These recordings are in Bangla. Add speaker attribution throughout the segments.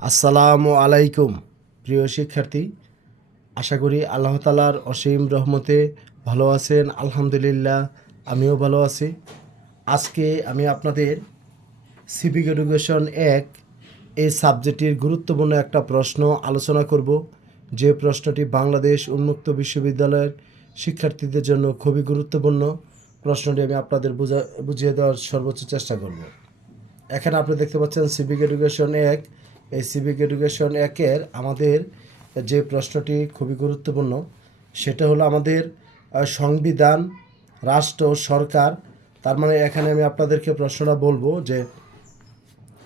Speaker 1: আসসালামু আলাইকুম, প্রিয় শিক্ষার্থী। আশা করি আল্লাহ তালার অসীম রহমতে ভালো আছেন, আলহামদুলিল্লাহ, আমিও ভালো আছি। আজকে আমি আপনাদের সিভিক এডুকেশন এক এই সাবজেক্টের গুরুত্বপূর্ণ একটা প্রশ্ন আলোচনা করব। যে প্রশ্নটি বাংলাদেশ উন্মুক্ত বিশ্ববিদ্যালয়ের শিক্ষার্থীদের জন্য খুবই গুরুত্বপূর্ণ। প্রশ্নটি আমি আপনাদের বুঝা, বুঝিয়ে দেওয়ার সর্বোচ্চ চেষ্টা করব। এখানে আপনি দেখতে পাচ্ছেন সিভিক এডুকেশন এক এই সিভিক এডুকেশন একের আমাদের যে প্রশ্নটি খুবই গুরুত্বপূর্ণ, সেটা হলো আমাদের সংবিধান, রাষ্ট্র, সরকার, তার মানে এখানে আমি আপনাদেরকে প্রশ্নটা বলব যে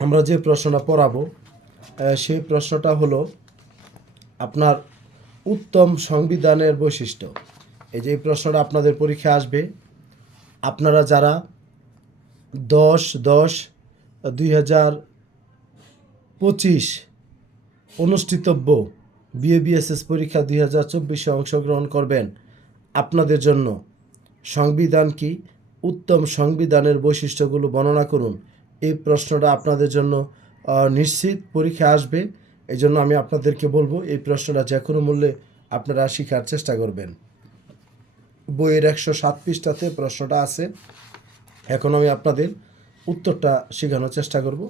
Speaker 1: আমরা যে প্রশ্নটা পড়াবো সেই প্রশ্নটা হলো আপনার উত্তম সংবিধানের বৈশিষ্ট্য। এই যে প্রশ্নটা আপনাদের পরীক্ষায় আসবে। আপনারা যারা দশ দশ দুই হাজার পঁচিশ। অনুষ্ঠিতব্য। বিএবিএসএস পরীক্ষা দুই হাজার চব্বিশে অংশগ্রহণ করবেন আপনাদের জন্য। সংবিধান কি? উত্তম সংবিধানের বৈশিষ্ট্যগুলো বর্ণনা করুন। এই প্রশ্নটা আপনাদের জন্য নিশ্চিত পরীক্ষা আসবে। এই জন্য আমি আপনাদেরকে বলব, এই প্রশ্নটা যে কোনো মূল্যে আপনারা শেখার চেষ্টা করবেন। বইয়ের একশো সাত পৃষ্ঠাতে প্রশ্নটা আছে। এখন আমি আপনাদের উত্তরটা শেখানোর চেষ্টা করব।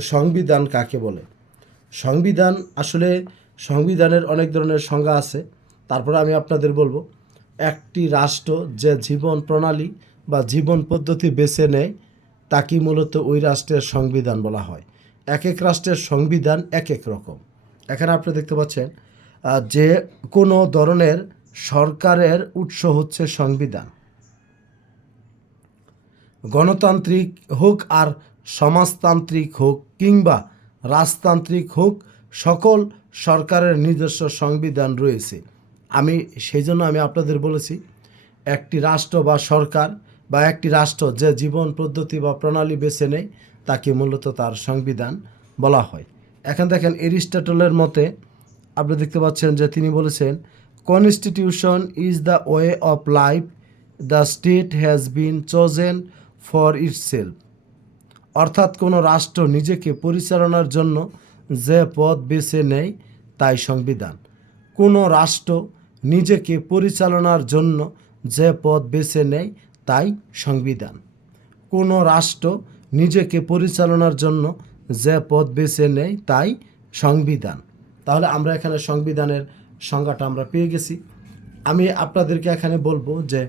Speaker 1: সংবিধান কাকে বলে? সংবিধান আসলে সংবিধানের অনেক ধরনের সংজ্ঞা আছে। তারপরে আমি আপনাদের বলব, একটি রাষ্ট্র যে জীবন প্রণালী বা জীবন পদ্ধতি বেছে নেয় তাকে মূলত ওই রাষ্ট্রের সংবিধান বলা হয়? এক এক রাষ্ট্রের সংবিধান এক এক রকম। এখানে আপনি দেখতে পাচ্ছেন যে কোনো ধরনের সরকারের উৎস হচ্ছে সংবিধান। গণতান্ত্রিক হোক আর সমাজতান্ত্রিক হোক কিংবা রাজতান্ত্রিক হোক, সকল সরকারের নিজস্ব সংবিধান রয়েছে। আমি সেই জন্য আমি আপনাদের বলেছি, একটি রাষ্ট্র বা সরকার বা একটি রাষ্ট্র যে জীবন পদ্ধতি বা প্রণালী বেছে নেয়, তাকে মূলত তার সংবিধান বলা হয়। এখন দেখেন এরিস্টটলের মতে, আপনি দেখতে পাচ্ছেন যে তিনি বলেছেন constitution is the way of life the state has been chosen for itself অর্থাৎ কোনো রাষ্ট্র নিজেকে পরিচালনার জন্য যে পথ বেছে নেয় তাই সংবিধান। কোনো রাষ্ট্র নিজেকে পরিচালনার জন্য যে পথ বেছে নেয় তাই সংবিধান। কোনো রাষ্ট্র নিজেকে পরিচালনার জন্য যে পথ বেছে নেয় তাই সংবিধান। তাহলে আমরা এখানে সংবিধানের সংজ্ঞাটা আমরা পেয়ে গেছি। আমি আপনাদেরকে এখানে বলব যে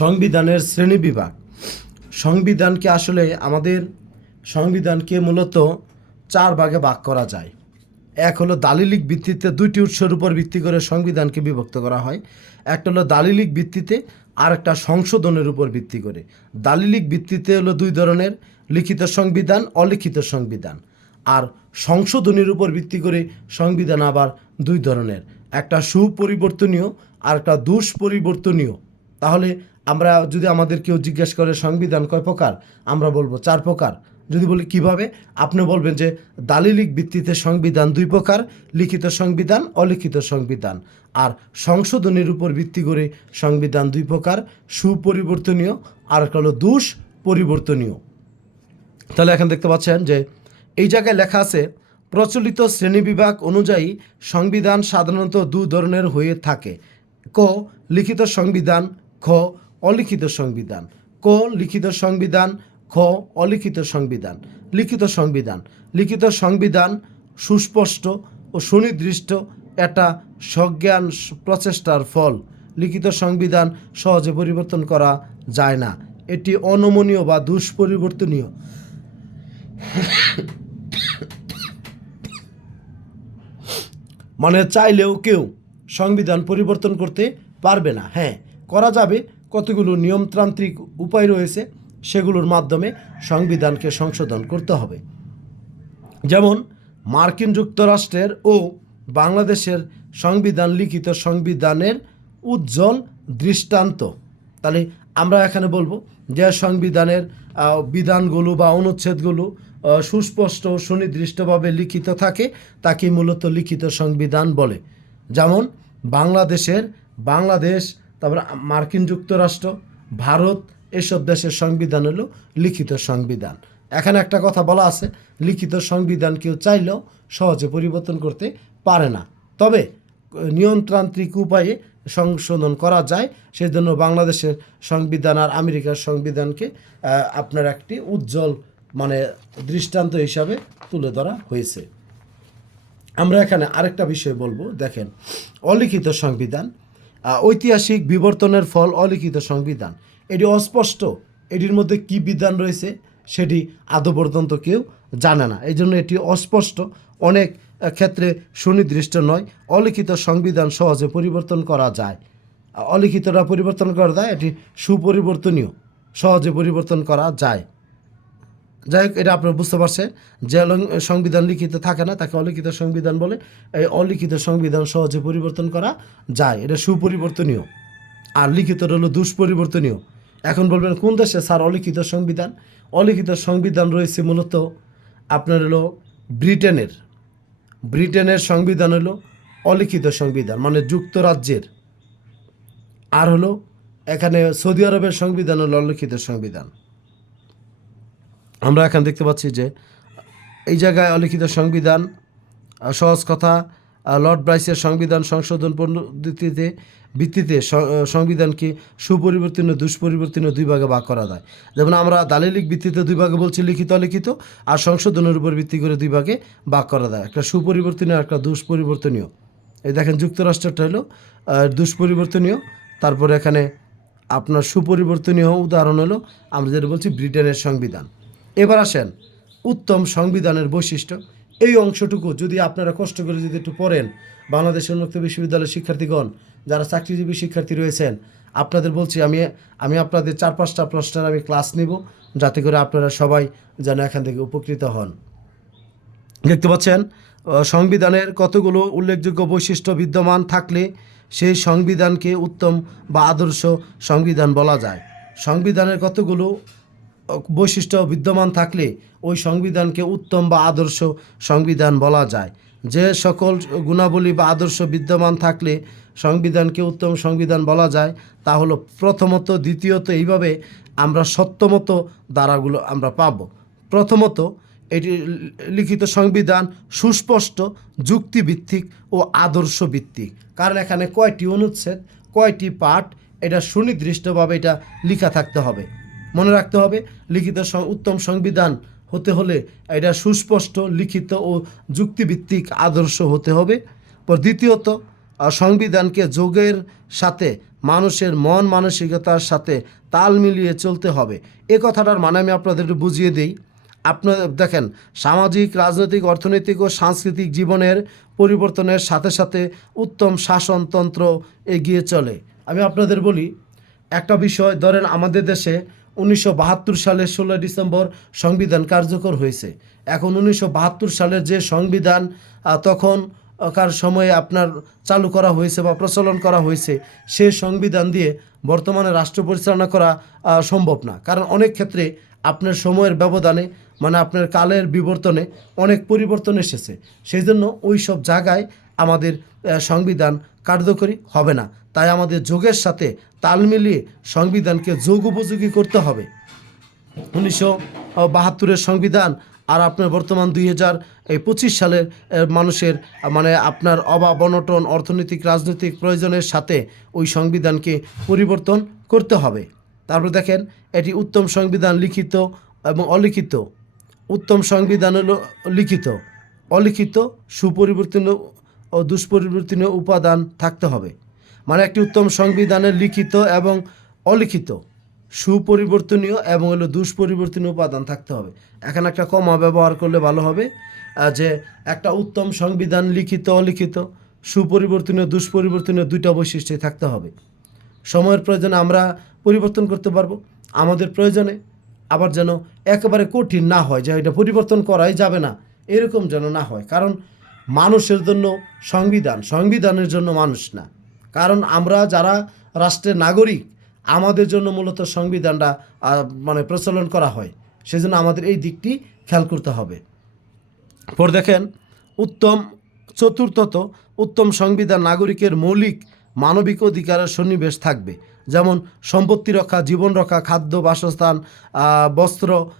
Speaker 1: সংবিধানের শ্রেণীবিভাগ সংবিধানকে আসলে আমাদের সংবিধানকে মূলত চার ভাগে ভাগ করা যায়। এক হলো দালিলিক ভিত্তিতে দুইটি উৎসের উপর ভিত্তি করে সংবিধানকে বিভক্ত করা হয়। একটা হলো দালিলিক ভিত্তিতে আর একটা সংশোধনের উপর ভিত্তি করে। দালিলিক ভিত্তিতে হলো দুই ধরনের, লিখিত সংবিধান, অলিখিত সংবিধান। আর সংশোধনের উপর ভিত্তি করে সংবিধান আবার দুই ধরনের, একটা সুপরিবর্তনীয় আর একটা দুষ্পরিবর্তনীয়। তাহলে আমরা যদি আমাদের কেউ জিজ্ঞেস করে সংবিধান কয় প্রকার, আমরা বলব চার প্রকার। যদি বলি কীভাবে? আপনি বলবেন যে দালিলিক ভিত্তিতে সংবিধান দুই প্রকার, লিখিত সংবিধান, অলিখিত সংবিধান। আর সংশোধনের উপর ভিত্তি করে সংবিধান দুই প্রকার, সুপরিবর্তনীয়, আর হলো দুষ পরিবর্তনীয় তাহলে এখন দেখতে পাচ্ছেন যে এই জায়গায় লেখা আছে, প্রচলিত শ্রেণীবিভাগ অনুযায়ী সংবিধান সাধারণত দু ধরনের হয়ে থাকে। ক, লিখিত সংবিধান খ, অলিখিত সংবিধান। ক, লিখিত সংবিধান। খ, অলিখিত সংবিধান। লিখিত সংবিধান। লিখিত সংবিধান সুস্পষ্ট ও সুনির্দিষ্ট। একটা সজ্ঞান প্রচেষ্টার ফল। লিখিত সংবিধান সহজে পরিবর্তন করা যায় না। এটি অনমনীয় বা দুষ্পরিবর্তনীয়। মানে চাইলেও কেউ সংবিধান পরিবর্তন করতে পারবে না। হ্যাঁ করা যাবে, কতগুলো নিয়মতান্ত্রিক উপায় রয়েছে সেগুলোর মাধ্যমে সংবিধানকে সংশোধন করতে হবে। যেমন, মার্কিন যুক্তরাষ্ট্রের ও বাংলাদেশের সংবিধান লিখিত সংবিধানের উজ্জ্বল দৃষ্টান্ত। তাহলে আমরা এখানে বলব যে সংবিধানের বিধানগুলো বা অনুচ্ছেদগুলো সুস্পষ্ট ও সুনির্দিষ্টভাবে লিখিত থাকে তাকে মূলত লিখিত সংবিধান বলে। যেমন, বাংলাদেশের, বাংলাদেশ তারপর মার্কিন যুক্তরাষ্ট্র, ভারত, এসব দেশের সংবিধান হলো লিখিত সংবিধান। এখানে একটা কথা বলা আছে, লিখিত সংবিধান কেউ চাইলেও সহজে পরিবর্তন করতে পারে না। তবে নিয়ন্ত্রান্ত্রিক উপায়ে সংশোধন করা যায় সেই জন্য বাংলাদেশের সংবিধান আর আমেরিকার সংবিধানকে আপনার একটি উজ্জ্বল মানে দৃষ্টান্ত হিসাবে তুলে ধরা হয়েছে। আমরা এখানে আরেকটা বিষয় বলব, দেখেন, অলিখিত সংবিধান ঐতিহাসিক বিবর্তনের ফল অলিখিত সংবিধান। এটি অস্পষ্ট। এটির মধ্যে কি বিধান রয়েছে সেটি আদৌ পর্যন্ত কেউ জানে না। এই জন্য এটি অস্পষ্ট। অনেক ক্ষেত্রে সুনির্দিষ্ট নয়। অলিখিত সংবিধান সহজে পরিবর্তন করা যায়। অলিখিতটা পরিবর্তন করা যায়, এটি সুপরিবর্তনীয়। সহজে পরিবর্তন করা যায়। যাই হোক এটা আপনারা বুঝতে পারছেন যে সংবিধান লিখিত থাকে না, তাকে অলিখিত সংবিধান বলে। এই অলিখিত সংবিধান সহজে পরিবর্তন করা যায়। এটা সুপরিবর্তনীয়। আর লিখিত হলো দুষ্পরিবর্তনীয়। এখন বলবেন, কোন দেশে স্যার অলিখিত সংবিধান? অলিখিত সংবিধান রয়েছে মূলত আপনার হলো ব্রিটেনের। ব্রিটেনের সংবিধান হলো অলিখিত সংবিধান মানে যুক্তরাজ্যের। আর হলো এখানে সৌদি আরবের সংবিধান হলো অলিখিত সংবিধান। আমরা এখন দেখতে পাচ্ছি যে এই জায়গায় অলিখিত সংবিধান সহজ কথা লর্ড ব্রাইসের সংবিধান সংশোধন পদ্ধতিতে ভিত্তিতে সংবিধানকে সুপরিবর্তন দুষ্পরিবর্তনীয় দুই ভাগে ভাগ করা যায়। যেমন আমরা দালিলিক ভিত্তিতে দুই ভাগে বলছি লিখিত, অলিখিত, আর সংশোধনের উপর ভিত্তি করে দুই ভাগে ভাগ করা যায়। একটা সুপরিবর্তনীয় একটা দুষ্পরিবর্তনীয়। এই দেখেন যুক্তরাষ্ট্রটা হলো দুষ্পরিবর্তনীয়, তারপরে এখানে আপনার সুপরিবর্তনীয় উদাহরণ হলো, আমরা যেটা বলছি ব্রিটেনের সংবিধান। এবার আসেন, উত্তম সংবিধানের বৈশিষ্ট্য। এই অংশটুকু যদি আপনারা কষ্ট করে যদি একটু পড়েন বাংলাদেশ উন্মুক্ত বিশ্ববিদ্যালয়ের শিক্ষার্থীগণ, যারা চাকরিজীবী শিক্ষার্থী রয়েছেন, আপনাদের বলছি আমি আমি আপনাদের চার পাঁচটা প্রশ্নের আমি ক্লাস নিব, যাতে করে আপনারা সবাই যেন এখান থেকে উপকৃত হন। দেখতে পাচ্ছেন সংবিধানের কতগুলো উল্লেখযোগ্য বৈশিষ্ট্য বিদ্যমান থাকলে সেই সংবিধানকে উত্তম বা আদর্শ সংবিধান বলা যায়। সংবিধানের কতগুলো বৈশিষ্ট্য বিদ্যমান থাকলে ওই সংবিধানকে উত্তম বা আদর্শ সংবিধান বলা যায়। যে সকল গুণাবলী বা আদর্শ বিদ্যমান থাকলে সংবিধানকে উত্তম সংবিধান বলা যায়, তা হলো প্রথমত, দ্বিতীয়ত, এইভাবে আমরা সত্যমত দ্বারাগুলো আমরা পাব। প্রথমত, এটি লিখিত সংবিধান সুস্পষ্ট, যুক্তিভিত্তিক ও আদর্শ ভিত্তিক কারণ এখানে কয়টি অনুচ্ছেদ, কয়টি পাঠ, এটা সুনির্দিষ্টভাবে এটা লেখা থাকতে হবে। মনে রাখতে হবে, লিখিত উত্তম সংবিধান হতে হলে এটা সুস্পষ্ট, লিখিত ও যুক্তিভিত্তিক আদর্শ হতে হবে। দ্বিতীয়ত সংবিধানকে যোগের সাথে, মানুষের মন মানসিকতার সাথে তাল মিলিয়ে চলতে হবে। এ কথাটার মানে আমি আপনাদের বুঝিয়ে দিই। আপনার দেখেন, সামাজিক, রাজনৈতিক, অর্থনৈতিক ও সাংস্কৃতিক জীবনের পরিবর্তনের সাথে সাথে উত্তম শাসনতন্ত্র এগিয়ে চলে। আমি আপনাদের বলি, একটা বিষয়, ধরেন আমাদের দেশে উনিশশো বাহাত্তর সালের ষোলোই ডিসেম্বর সংবিধান কার্যকর হয়েছে। এখন উনিশশো বাহাত্তর সালের যে সংবিধান তখন কার সময়ে আপনার চালু করা হয়েছে বা প্রচলন করা হয়েছে, সে সংবিধান দিয়ে বর্তমানে রাষ্ট্র পরিচালনা করা সম্ভব না। কারণ অনেক ক্ষেত্রে আপনার সময়ের ব্যবধানে মানে আপনার কালের বিবর্তনে অনেক পরিবর্তন এসেছে। সেই জন্য ওই সব জায়গায় আমাদের সংবিধান কার্যকরী হবে না। তাই আমাদের যোগের সাথে তাল মিলিয়ে সংবিধানকে যোগ উপযোগী করতে হবে। উনিশশো বাহাত্তরের সংবিধান আর আপনার বর্তমান দুই হাজার পঁচিশ সালের মানুষের মানে আপনার অভাব, অনটন, অর্থনৈতিক, রাজনৈতিক প্রয়োজনের সাথে ওই সংবিধানকে পরিবর্তন করতে হবে। তারপর দেখেন, এটি উত্তম সংবিধান লিখিত এবং অলিখিত। উত্তম সংবিধান হলো লিখিত। অলিখিত সুপরিবর্তনীয় ও দুষ্পরিবর্তনীয় উপাদান থাকতে হবে। মানে একটি উত্তম সংবিধানের লিখিত এবং অলিখিত, সুপরিবর্তনীয় এবং হলো দুষ্পরিবর্তনীয় উপাদান থাকতে হবে। এখানে একটা কমা ব্যবহার করলে ভালো হবে যে একটা উত্তম সংবিধান লিখিত, অলিখিত, সুপরিবর্তনীয়, দুষ্পরিবর্তনীয় দুইটা বৈশিষ্ট্যই থাকতে হবে। সময়ের প্রয়োজনে আমরা পরিবর্তন করতে পারব, আমাদের প্রয়োজনে আবার যেন একেবারে কঠিন না হয়, যে এটা পরিবর্তন করাই যাবে না, এরকম যেন না হয়। কারণ মানুষের জন্য সংবিধান। সংবিধানের জন্য মানুষ না। কারণ আমরা যারা রাষ্ট্রের নাগরিক, আমাদের জন্য মূলত সংবিধানটা মানে প্রচলন করা হয়। সেজন্য আমাদের এই দিকটি খেয়াল করতে হবে। পর দেখেন, উত্তম, চতুর্থত, উত্তম সংবিধান নাগরিকের মৌলিক, মানবিক অধিকারের সন্নিবেশ থাকবে। যেমন সম্পত্তি রক্ষা, জীবন রক্ষা, খাদ্য, বাসস্থান বস্ত্র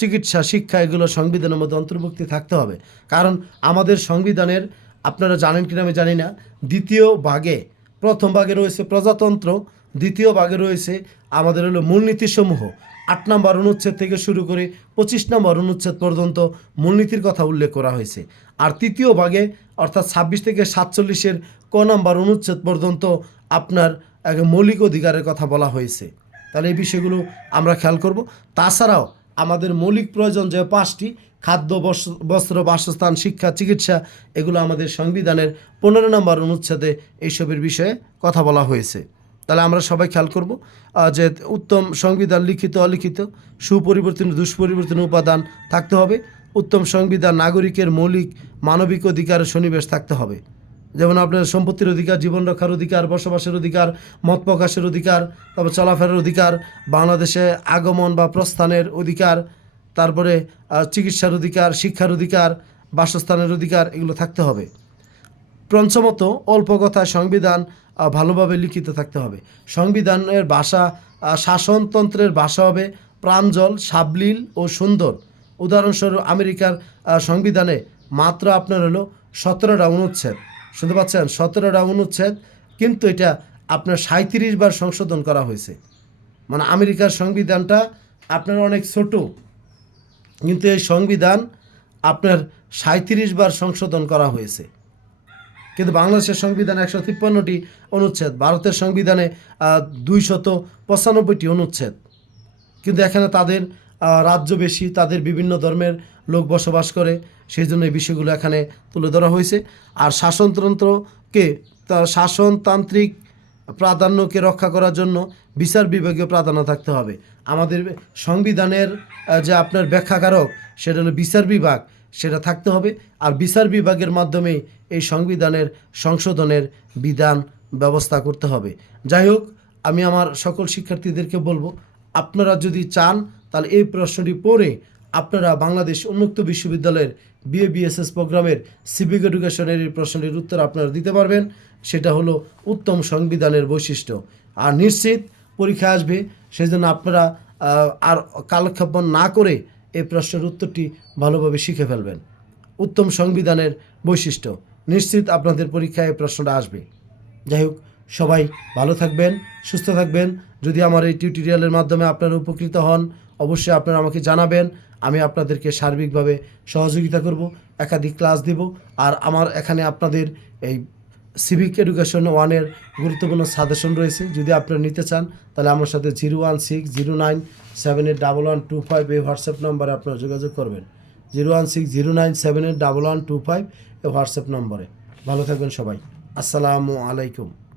Speaker 1: চিকিৎসা শিক্ষা, এগুলো সংবিধানের মধ্যে অন্তর্ভুক্তি থাকতে হবে। কারণ আমাদের সংবিধানের, আপনারা জানেন কিনা আমি জানি না, দ্বিতীয় ভাগে, প্রথম ভাগে রয়েছে প্রজাতন্ত্র, দ্বিতীয় ভাগে রয়েছে আমাদের হলো মূলনীতিসমূহ। আট নম্বর অনুচ্ছেদ থেকে শুরু করে পঁচিশ নম্বর অনুচ্ছেদ পর্যন্ত মূলনীতির কথা উল্লেখ করা হয়েছে। আর তৃতীয় ভাগে, অর্থাৎ ছাব্বিশ থেকে সাতচল্লিশের ক নম্বর অনুচ্ছেদ পর্যন্ত আপনার মৌলিক অধিকারের কথা বলা হয়েছে। তাহলে এই বিষয়গুলো আমরা খেয়াল করব। তাছাড়াও আমাদের মৌলিক প্রয়োজন যে পাঁচটি, খাদ্য, বস- বস্ত্র, বাসস্থান, শিক্ষা, চিকিৎসা, এগুলো আমাদের সংবিধানের পনেরো নম্বর অনুচ্ছেদে এইসবের বিষয়ে কথা বলা হয়েছে। তাহলে আমরা সবাই খেয়াল করব যে উত্তম সংবিধান লিখিত, অলিখিত, সুপরিবর্তন, দুষ্পরিবর্তন উপাদান থাকতে হবে, উত্তম সংবিধান নাগরিকের মৌলিক, মানবিক অধিকারের সন্নিবেশ থাকতে হবে। যেমন আপনার সম্পত্তির অধিকার, জীবন রক্ষার অধিকার, বসবাসের অধিকার, মত প্রকাশের অধিকার, তারপর চলাফেরার অধিকার, বাংলাদেশে আগমন বা প্রস্থানের অধিকার, তারপরে চিকিৎসার অধিকার, শিক্ষার অধিকার, বাসস্থানের অধিকার, এগুলো থাকতে হবে। পঞ্চমত, অল্প কথায় সংবিধান ভালোভাবে লিখিত থাকতে হবে। সংবিধানের ভাষা শাসনতন্ত্রের ভাষা হবে প্রাঞ্জল সাবলীল ও সুন্দর। উদাহরণস্বরূপ আমেরিকার সংবিধানে মাত্র আপনার হলো সতেরোটা অনুচ্ছেদ। শুনতে পাচ্ছেন? সতেরোটা অনুচ্ছেদ কিন্তু এটা আপনার সাঁত্রিশ বার সংশোধন করা হয়েছে। মানে আমেরিকার সংবিধানটা আপনার অনেক ছোট, কিন্তু এই সংবিধান আপনার সাঁত্রিশ বার সংশোধন করা হয়েছে। কিন্তু বাংলাদেশের সংবিধান একশো তিপ্পান্নটি অনুচ্ছেদ, ভারতের সংবিধানে দুইশত পঁচানব্বইটি অনুচ্ছেদ। কিন্তু এখানে তাদের রাজ্য বেশি, তাদের বিভিন্ন ধর্মের লোক বসবাস করে সেই জন্য এই বিষয়গুলো এখানে তুলে ধরা হয়েছে। আর শাসনতন্ত্রকে তা শাসনতান্ত্রিক প্রাধান্যকে রক্ষা করার জন্য বিচার বিভাগীয় প্রাধান্য থাকতে হবে। আমাদের সংবিধানের যে আপনার ব্যাখ্যাকারক, সেটা হলো বিচার বিভাগ, সেটা থাকতে হবে। আর বিচার বিভাগের মাধ্যমে এই সংবিধানের সংশোধনের বিধান ব্যবস্থা করতে হবে। যাই হোক, আমি আমার সকল শিক্ষার্থীদেরকে বলব, আপনারা যদি চান, তাহলে এই প্রশ্নটি পড়ে আপনারা বাংলাদেশ উন্মুক্ত বিশ্ববিদ্যালয়ের বিএ বিএসএস প্রোগ্রামের সিভিক এডুকেশনের এই প্রশ্নটির উত্তর আপনারা দিতে পারবেন। সেটা হলো উত্তম সংবিধানের বৈশিষ্ট্য। আর নিশ্চিত পরীক্ষা আসবে, সেজন্য আপনারা আর কালক্ষেপণ না করে এই প্রশ্নের উত্তরটি ভালোভাবে শিখে ফেলবেন। উত্তম সংবিধানের বৈশিষ্ট্য। নিশ্চিত আপনাদের পরীক্ষায় এই প্রশ্নটা আসবে। যাই হোক, সবাই ভালো থাকবেন, সুস্থ থাকবেন। যদি আমার এই টিউটোরিয়ালের মাধ্যমে আপনারা উপকৃত হন অবশ্যই আপনারা আমাকে জানাবেন। আমি আপনাদেরকে সার্বিকভাবে সহযোগিতা করব, একাধিক ক্লাস দেব আর আমার এখানে আপনাদের এই সিভিক এডুকেশন ওয়ানের গুরুত্বপূর্ণ সাজেশন রয়েছে। যদি আপনারা নিতে চান, তাহলে আমার সাথে zero one six zero nine seven eight double one two five এই হোয়াটসঅ্যাপ নম্বরে আপনারা যোগাযোগ করবেন। Zero one six zero nine seven eight double one two five এই হোয়াটসঅ্যাপ নম্বরে। ভালো থাকবেন সবাই। আসসালামু আলাইকুম।